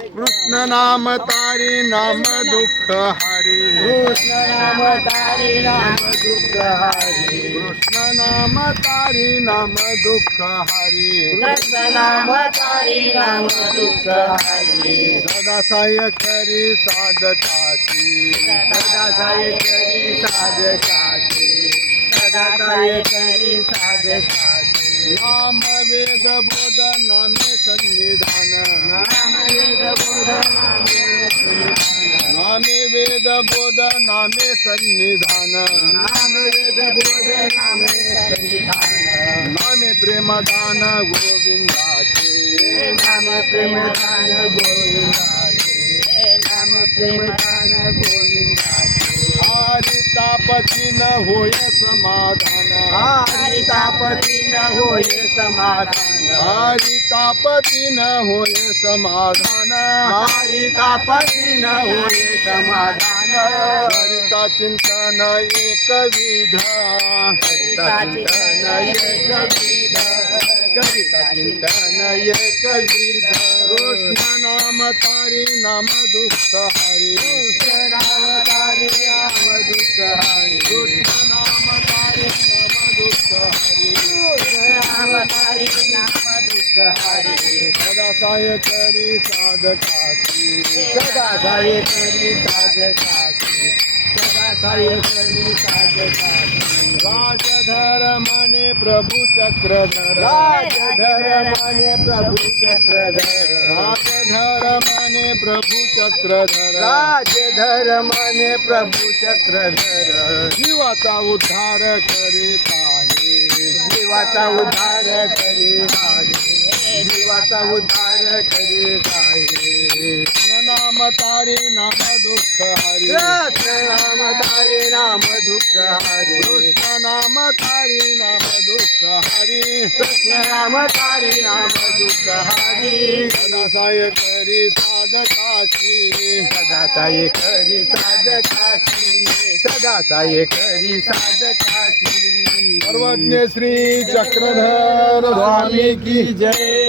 कृष्ण नाम तारी नाम दुःख हरी कृष्ण नाम तारी नाम दुःख हरी कृष्ण नाम तारी नाम दुःख हरी कृष्ण नाम तारी नाम दुःख हरी सदा साय करी साधकाची सदा साय करी साधकाची सदा साय करी साधकाची नाम वेद बोध नामे सन्निधान नाम वेद बोध नामे सन्निधान नामे वेद बोध नामे सन्निधान नाम वेद बोध नामे सन्निधान नामे प्रेमदान गोविंदाचे नाम प्रेमदान गोविंदाचे नाम प्रेमदान गोविंदाचे हरी तापती न होय समाधान हरी तापती न होय समाधान हरी तापती न होय समाधान हरी तापती न होय समाधान हरिता चिंतन एकविध करिता चिंतन एकविध करिता चिंतन एकविध कृष्ण नाम तारी नाम दुःख हरी कृष्ण नाम तारी नाम दुःख हरी कृष्ण नाम तारी नाम दुःख हरी कृष्ण नाम तारी नाम दुःख हरी सदा साय करी साधकाची सदा साय करी साधकाची सदा साय करी साधकाची राजधर्मने प्रभु चक्रधर राजधर्माने प्रभु चक्रधर राजधर्मने प्रभु चक्रधर राजधर्माने प्रभु चक्रधर जीवाचा उद्धार करीत आहे जीवाचा उद्धार करीत आहे जीवाचा उद्धार करीत आहे कृष्ण नाम तारी नाम दुःख हरी कृष्ण नाम तारे नाम दुःख हरी कृष्ण नाम तारी नाम दुःख हरी कृष्ण नाम तारे नाम दुःख हरी सदा साय करी साधकाची सदा साय करी साधकाची सदा साय करी साधकाची सर्वज्ञ श्री चक्रधर स्वामी की जय.